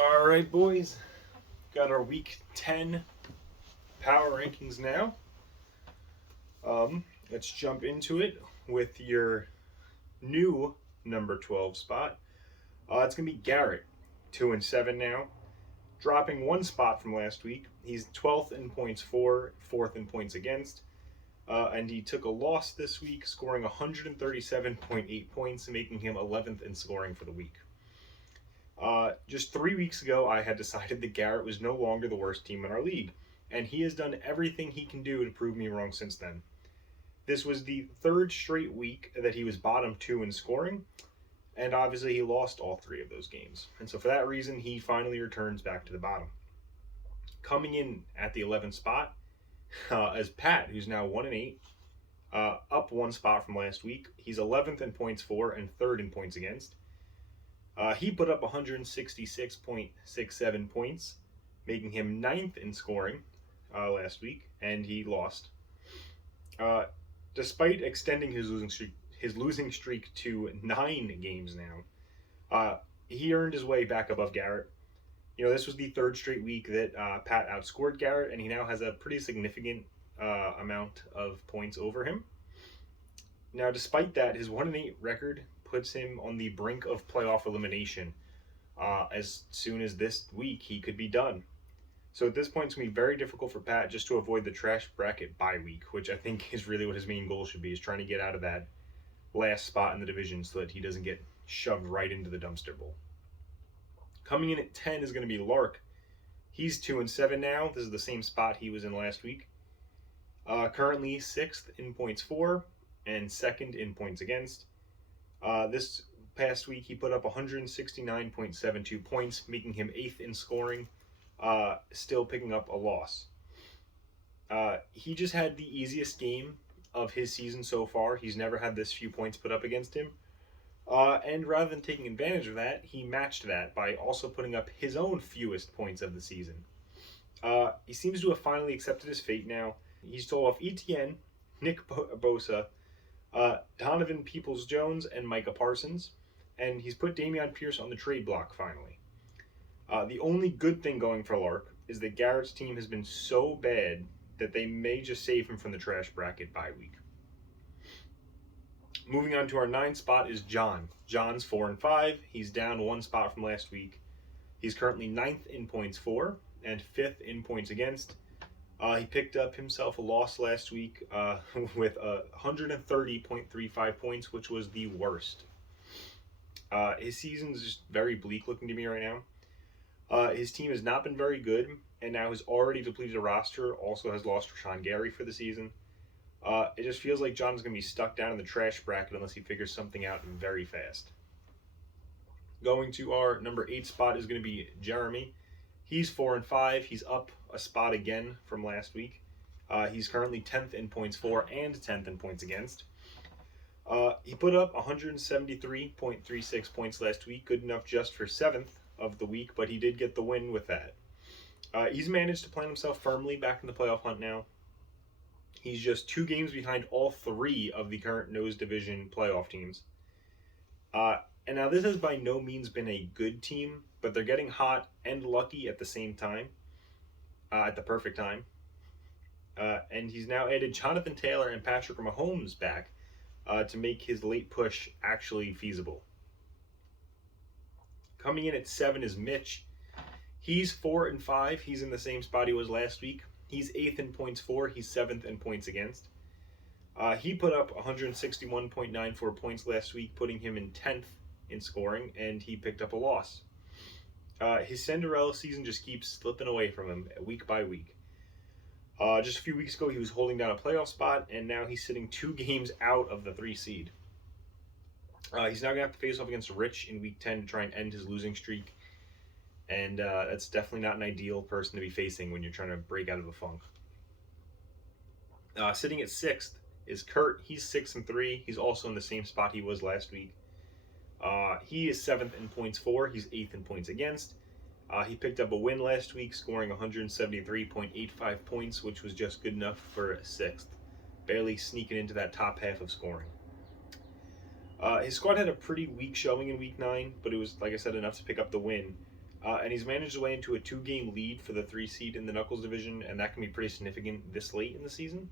All right, boys. Got our week 10 power rankings now. Let's jump into it with your new number 12 spot. It's going to be Garrett, 2 and 7 now, dropping one spot from last week. He's 12th in points for, 4th in points against, and he took a loss this week, scoring 137.8 points, making him 11th in scoring for the week. Just 3 weeks ago, I had decided that Garrett was no longer the worst team in our league, and he has done everything he can do to prove me wrong since then. This was the third straight week that he was bottom 2 in scoring, and obviously he lost all 3 of those games. And so for that reason, he finally returns back to the bottom. Coming in at the 11th spot is Pat, who's now 1 and 8, up one spot from last week. He's 11th in points for and 3rd in points against. He put up 166.67 points, making him 9th in scoring last week, and he lost. Despite extending his losing streak to 9 games now, he earned his way back above Garrett. You know, this was the third straight week that Pat outscored Garrett, and he now has a pretty significant amount of points over him. Now, despite that, his 1 and 8 record puts him on the brink of playoff elimination. As soon as this week, he could be done. So at this point, it's going to be very difficult for Pat just to avoid the trash bracket bye week, which I think is really what his main goal should be, is trying to get out of that last spot in the division so that he doesn't get shoved right into the dumpster bowl. Coming in at 10 is going to be Lark. He's 2 and 7 now. This is the same spot he was in last week. Currently 6th in points for and 2nd in points against. This past week, he put up 169.72 points, making him 8th in scoring, still picking up a loss. He just had the easiest game of his season so far. He's never had this few points put up against him. And rather than taking advantage of that, he matched that by also putting up his own fewest points of the season. He seems to have finally accepted his fate now. He's told off Etienne, Nick Bosa, Donovan Peoples-Jones, and Micah Parsons, and he's put Dameon Pierce on the trade block finally. The only good thing going for Lark is that Garrett's team has been so bad that they may just save him from the trash bracket bye week. Moving on to our 9th spot is John. John's 4 and 5. He's down one spot from last week. He's currently 9th in points for and 5th in points against. He picked up himself a loss last week with 130.35 points, which was the worst. His season is just very bleak looking to me right now. His team has not been very good, and now has already depleted a roster, also has lost Rashawn Gary for the season. It just feels like John's going to be stuck down in the trash bracket unless he figures something out very fast. Going to our number 8 spot is going to be Jeremy. He's 4 and 5. He's up a spot again from last week. He's currently 10th in points for and 10th in points against. He put up 173.36 points last week, good enough just for 7th of the week, but he did get the win with that. He's managed to plant himself firmly back in the playoff hunt now. He's just 2 games behind all 3 of the current Nose Division playoff teams. And now this has by no means been a good team, but they're getting hot and lucky at the same time, at the perfect time. And he's now added Jonathan Taylor and Patrick Mahomes back to make his late push actually feasible. Coming in at 7 is Mitch. He's 4 and 5. He's in the same spot he was last week. He's 8th in points for. He's 7th in points against. He put up 161.94 points last week, putting him in 10th in scoring, and he picked up a loss. His Cinderella season just keeps slipping away from him week by week. Just a few weeks ago, he was holding down a playoff spot, and now he's sitting 2 games out of the 3 seed. He's now going to have to face off against Rich in week 10 to try and end his losing streak. And that's definitely not an ideal person to be facing when you're trying to break out of a funk. Sitting at 6th is Kurt. He's 6 and 3. He's also in the same spot he was last week. He is 7th in points for. He's 8th in points against. He picked up a win last week, scoring 173.85 points, which was just good enough for 6th. Barely sneaking into that top half of scoring. His squad had a pretty weak showing in week 9, but it was, like I said, enough to pick up the win. And he's managed his way into a 2-game lead for the 3 seed in the Knuckles division, and that can be pretty significant this late in the season.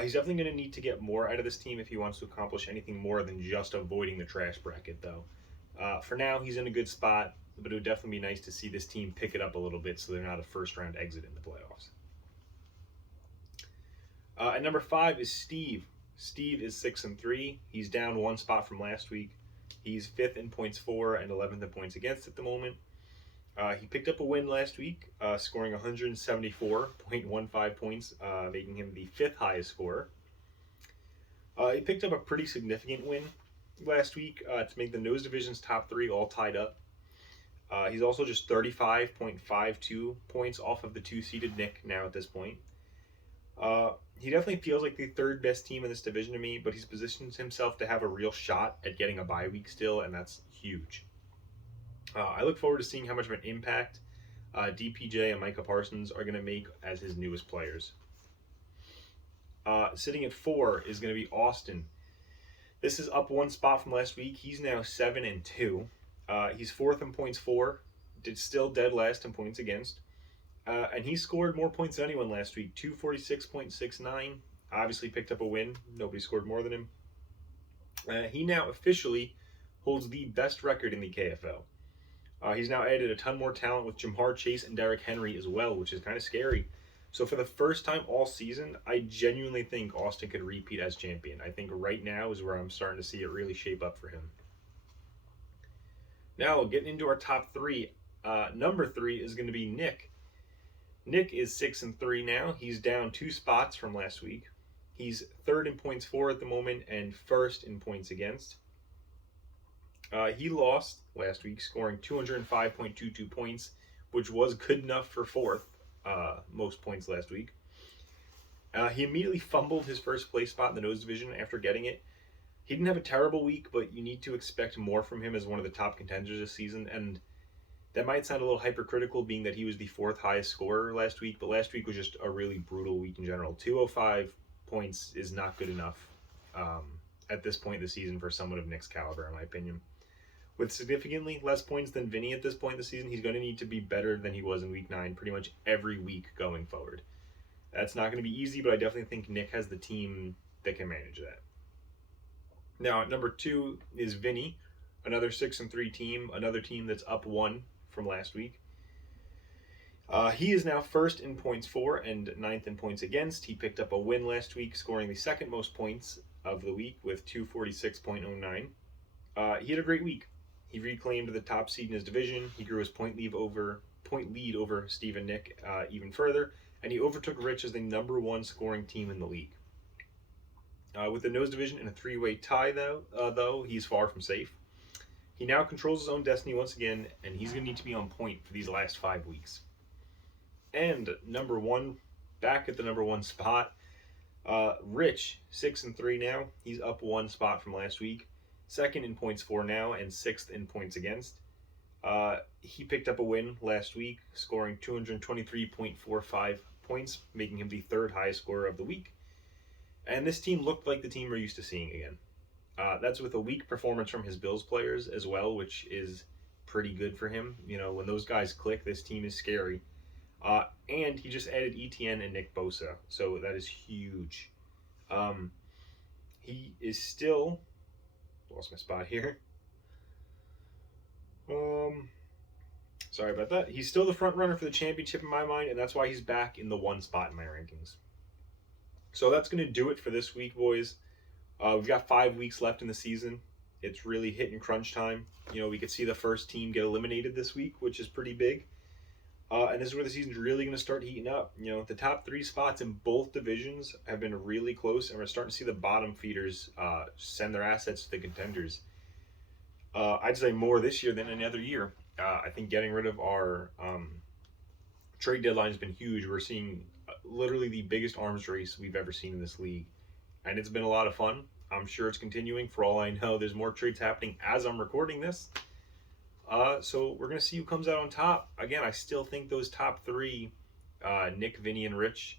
He's definitely going to need to get more out of this team if he wants to accomplish anything more than just avoiding the trash bracket, though. For now, he's in a good spot, but it would definitely be nice to see this team pick it up a little bit so they're not a first round exit in the playoffs. At number 5 is Steve. Steve is 6-3. He's down 1 spot from last week. He's 5th in points for and 11th in points against at the moment. He picked up a win last week, scoring 174.15 points, making him the 5th highest scorer. He picked up a pretty significant win last week to make the Nose Division's top 3 all tied up. He's also just 35.52 points off of the 2-seeded Nick now at this point. He definitely feels like the 3rd best team in this division to me, but he's positioned himself to have a real shot at getting a bye week still, and that's huge. I look forward to seeing how much of an impact DPJ and Micah Parsons are going to make as his newest players. Sitting at 4 is going to be Austin. This is up 1 spot from last week. He's now 7-2. He's 4th in points for, still dead last in points against. And he scored more points than anyone last week, 246.69. Obviously picked up a win. Nobody scored more than him. He now officially holds the best record in the KFL. He's now added a ton more talent with Jamar Chase and Derrick Henry as well, which is kind of scary. So for the first time all season, I genuinely think Austin could repeat as champion. I think right now is where I'm starting to see it really shape up for him. Now, getting into our top 3. Number 3 is going to be Nick. Nick is 6-3 now. He's down 2 spots from last week. He's 3rd in points for at the moment and 1st in points against. He lost last week, scoring 205.22 points, which was good enough for 4th most points last week. He immediately fumbled his first place spot in the Nose Division after getting it. He didn't have a terrible week, but you need to expect more from him as one of the top contenders this season, and that might sound a little hypercritical, being that he was the 4th highest scorer last week, but last week was just a really brutal week in general. 205 points is not good enough at this point in the season for someone of Nick's caliber, in my opinion. With significantly less points than Vinny at this point in the season, he's going to need to be better than he was in Week 9 pretty much every week going forward. That's not going to be easy, but I definitely think Nick has the team that can manage that. Now, at number 2 is Vinny, another 6-3 team, another team that's up 1 from last week. He is now 1st in points for and 9th in points against. He picked up a win last week, scoring the 2nd most points of the week with 246.09. He had a great week. He reclaimed the top seed in his division. He grew his point lead over Steve and Nick even further, and he overtook Rich as the number 1 scoring team in the league. With the Nose Division in a 3-way tie, though, he's far from safe. He now controls his own destiny once again, and he's going to need to be on point for these last 5 weeks. And number 1, back at the number 1 spot, Rich, 6-3 now. He's up 1 spot from last week. 2nd in points for now and 6th in points against. He picked up a win last week, scoring 223.45 points, making him the 3rd highest scorer of the week. And this team looked like the team we're used to seeing again. That's with a weak performance from his Bills players as well, which is pretty good for him. You know, when those guys click, this team is scary. And he just added ETN and Nick Bosa, so that is huge. He is still... Lost my spot here. Sorry about that. He's still the front runner for the championship in my mind, and that's why he's back in the 1 spot in my rankings. So that's going to do it for this week, boys. We've got 5 weeks left in the season. It's really hitting crunch time. You know, we could see the first team get eliminated this week, which is pretty big. And this is where the season's really going to start heating up. You know, the top 3 spots in both divisions have been really close, and we're starting to see the bottom feeders send their assets to the contenders. I'd say more this year than any other year. I think getting rid of our trade deadline has been huge. We're seeing literally the biggest arms race we've ever seen in this league, and it's been a lot of fun. I'm sure it's continuing. For all I know, there's more trades happening as I'm recording this. So we're going to see who comes out on top. Again, I still think those top 3, Nick, Vinny, and Rich,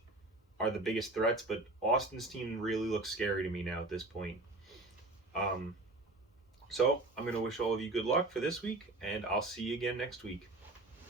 are the biggest threats, but Austin's team really looks scary to me now at this point. So I'm going to wish all of you good luck for this week, and I'll see you again next week.